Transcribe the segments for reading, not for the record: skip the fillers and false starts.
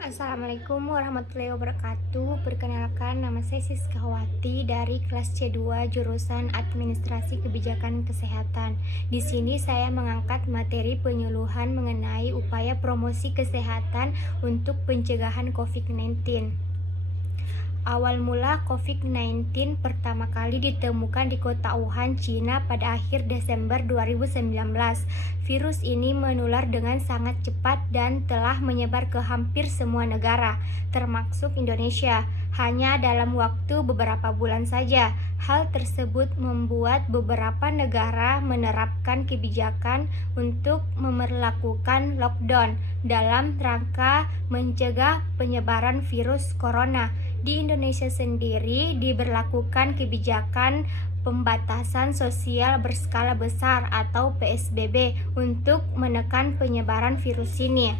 Assalamualaikum warahmatullahi wabarakatuh. Perkenalkan, nama saya Siskawati dari kelas C2 jurusan Administrasi Kebijakan Kesehatan. Di sini saya mengangkat materi penyuluhan mengenai upaya promosi kesehatan untuk pencegahan COVID-19. Awal mula COVID-19 pertama kali ditemukan di kota Wuhan, Cina pada akhir Desember 2019. Virus ini menular dengan sangat cepat dan telah menyebar ke hampir semua negara, termasuk Indonesia, hanya dalam waktu beberapa bulan saja. Hal tersebut membuat beberapa negara menerapkan kebijakan untuk memberlakukan lockdown dalam rangka mencegah penyebaran virus corona. Di Indonesia sendiri diberlakukan kebijakan pembatasan sosial berskala besar atau PSBB untuk menekan penyebaran virus ini.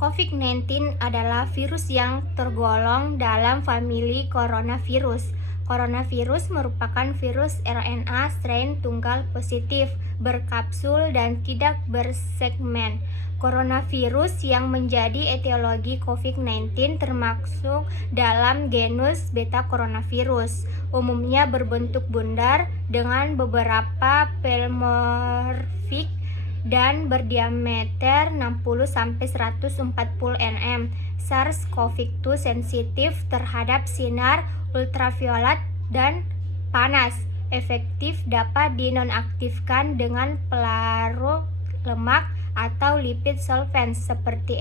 COVID-19 adalah virus yang tergolong dalam famili coronavirus. Coronavirus merupakan virus RNA strain tunggal positif, berkapsul dan tidak bersegmen. Coronavirus yang menjadi etiologi COVID-19 termasuk dalam genus beta coronavirus. Umumnya berbentuk bundar dengan beberapa polymorfik dan berdiameter 60-140 nm. SARS-CoV-2 sensitif terhadap sinar ultraviolet dan panas. Efektif dapat dinonaktifkan dengan pelarut lemak atau lipid solvent seperti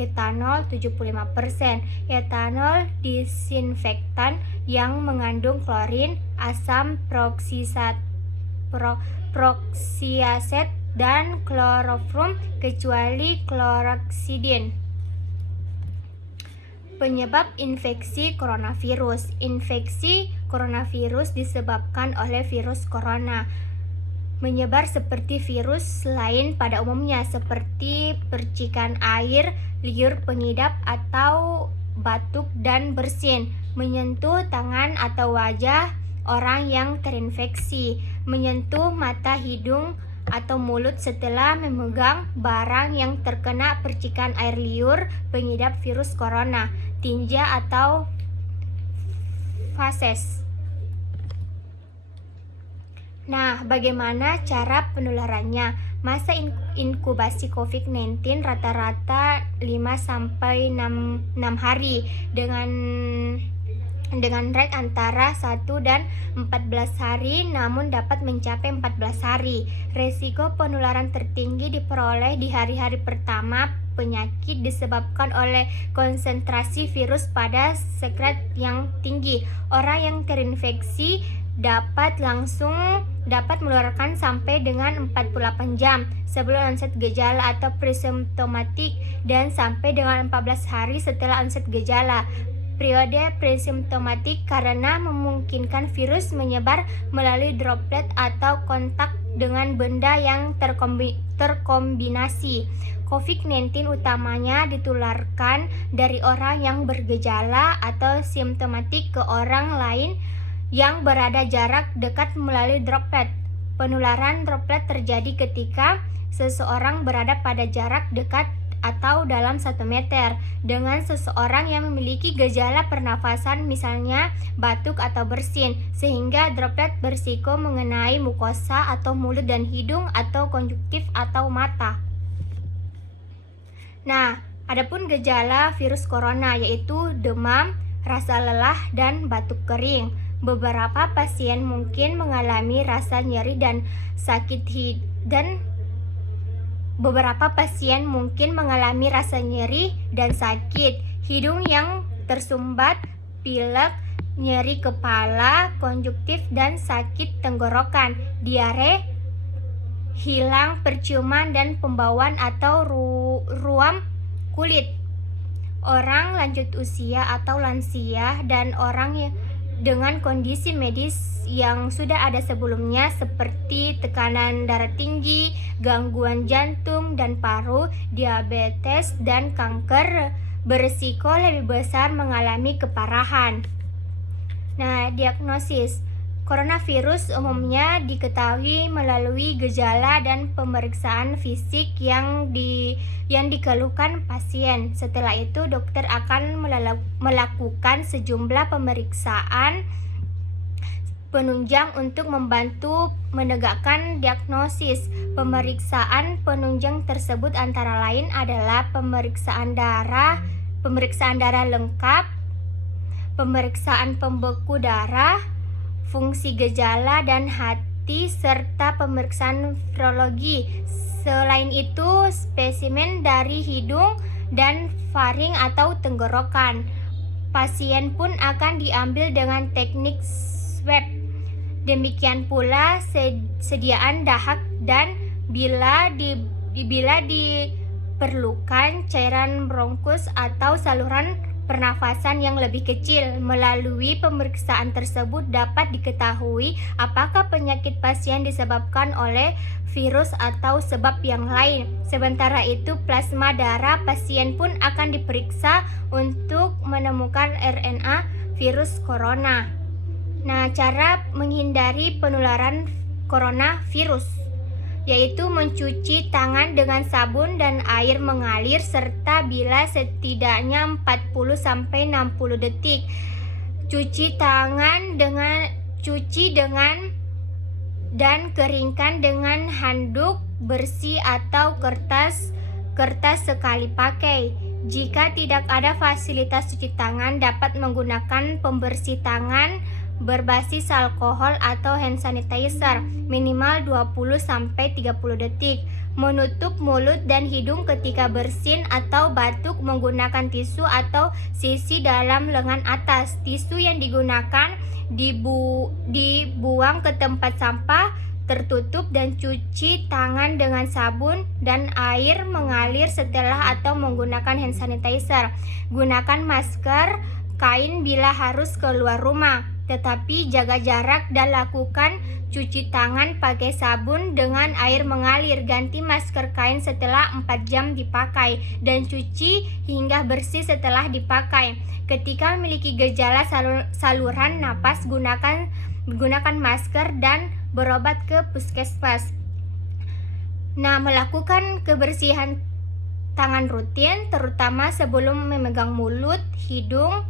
etanol 75%, etanol disinfektan yang mengandung klorin, asam proksiaset dan kloroform kecuali kloroxidin. Penyebab infeksi coronavirus. Infeksi coronavirus disebabkan oleh virus corona menyebar seperti virus lain pada umumnya, seperti percikan air, liur pengidap atau batuk dan bersin, menyentuh tangan atau wajah orang yang terinfeksi, menyentuh mata, hidung atau mulut setelah memegang barang yang terkena percikan air liur pengidap virus corona, tinja atau fases. Nah, bagaimana cara penularannya? Masa inkubasi COVID-19 rata-rata 5-6 hari dengan rate antara 1 dan 14 hari, namun dapat mencapai 14 hari. Resiko penularan tertinggi diperoleh di hari-hari pertama penyakit disebabkan oleh konsentrasi virus pada sekret yang tinggi. Orang yang terinfeksi dapat menularkan sampai dengan 48 jam sebelum onset gejala atau presimptomatik dan sampai dengan 14 hari setelah onset gejala. Periode presimptomatik karena memungkinkan virus menyebar melalui droplet atau kontak dengan benda yang terkombinasi. COVID-19 utamanya ditularkan dari orang yang bergejala atau simptomatik ke orang lain yang berada jarak dekat melalui droplet. Penularan droplet terjadi ketika seseorang berada pada jarak dekat atau dalam 1 meter dengan seseorang yang memiliki gejala pernafasan, misalnya batuk atau bersin, sehingga droplet berisiko mengenai mukosa atau mulut dan hidung atau konjungtif atau mata. Nah, adapun gejala virus corona yaitu demam, rasa lelah dan batuk kering. Beberapa pasien mungkin mengalami rasa nyeri dan sakit hidung yang tersumbat, pilek, nyeri kepala, konjungtif dan sakit tenggorokan, diare, hilang perciuman dan pembauan atau ruam kulit. Orang lanjut usia atau lansia dan orang dengan kondisi medis yang sudah ada sebelumnya seperti tekanan darah tinggi, gangguan jantung dan paru, diabetes dan kanker berisiko lebih besar mengalami keparahan. Nah, diagnosis Coronavirus umumnya diketahui melalui gejala dan pemeriksaan fisik yang dikeluhkan pasien. Setelah itu, dokter akan melakukan sejumlah pemeriksaan penunjang untuk membantu menegakkan diagnosis. Pemeriksaan penunjang tersebut antara lain adalah pemeriksaan darah lengkap, pemeriksaan pembeku darah, fungsi gejala dan hati, serta pemeriksaan virologi. Selain itu, spesimen dari hidung dan faring atau tenggorokan pasien pun akan diambil dengan teknik swab. Demikian pula sediaan dahak dan bila diperlukan cairan bronkus atau saluran pernafasan yang lebih kecil. Melalui pemeriksaan tersebut dapat diketahui apakah penyakit pasien disebabkan oleh virus atau sebab yang lain. Sementara itu, plasma darah pasien pun akan diperiksa untuk menemukan RNA virus corona. Nah, cara menghindari penularan coronavirus yaitu mencuci tangan dengan sabun dan air mengalir serta bila setidaknya 40-60 detik. Cuci dengan dan keringkan dengan handuk bersih atau kertas sekali pakai. Jika tidak ada fasilitas cuci tangan, dapat menggunakan pembersih tangan berbasis alkohol atau hand sanitizer minimal 20-30 detik. Menutup mulut dan hidung ketika bersin atau batuk menggunakan tisu atau sisi dalam lengan atas. Tisu yang digunakan dibuang ke tempat sampah tertutup dan cuci tangan dengan sabun dan air mengalir setelah atau menggunakan hand sanitizer. Gunakan masker kain bila harus keluar rumah, tetapi jaga jarak dan lakukan cuci tangan pakai sabun dengan air mengalir. Ganti masker kain setelah 4 jam dipakai dan cuci hingga bersih setelah dipakai. Ketika memiliki gejala saluran napas, gunakan masker dan berobat ke puskesmas. Nah, melakukan kebersihan tangan rutin terutama sebelum memegang mulut, hidung,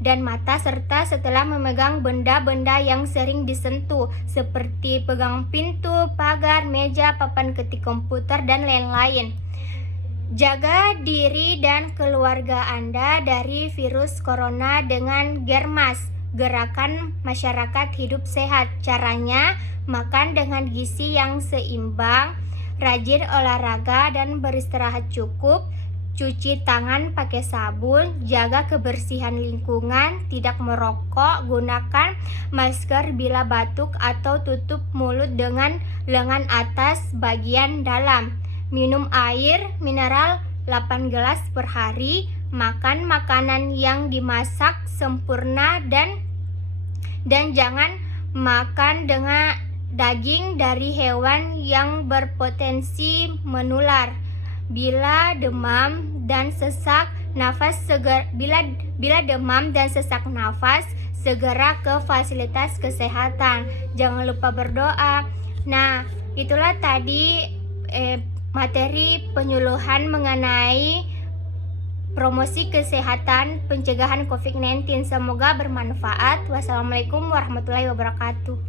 dan mata serta setelah memegang benda-benda yang sering disentuh seperti pegang pintu, pagar, meja, papan ketik komputer, dan lain-lain. Jaga diri dan keluarga Anda dari virus corona dengan Germas, Gerakan Masyarakat Hidup Sehat. Caranya, makan dengan gizi yang seimbang, rajin olahraga dan beristirahat cukup, cuci tangan pakai sabun, jaga kebersihan lingkungan, tidak merokok, gunakan masker bila batuk atau tutup mulut dengan lengan atas bagian dalam. Minum air mineral 8 gelas per hari, makan makanan yang dimasak sempurna dan jangan makan dengan daging dari hewan yang berpotensi menular. Bila demam dan sesak nafas segera ke fasilitas kesehatan. Jangan lupa berdoa. Nah, itulah tadi materi penyuluhan mengenai promosi kesehatan pencegahan COVID-19. Semoga bermanfaat. Wassalamualaikum warahmatullahi wabarakatuh.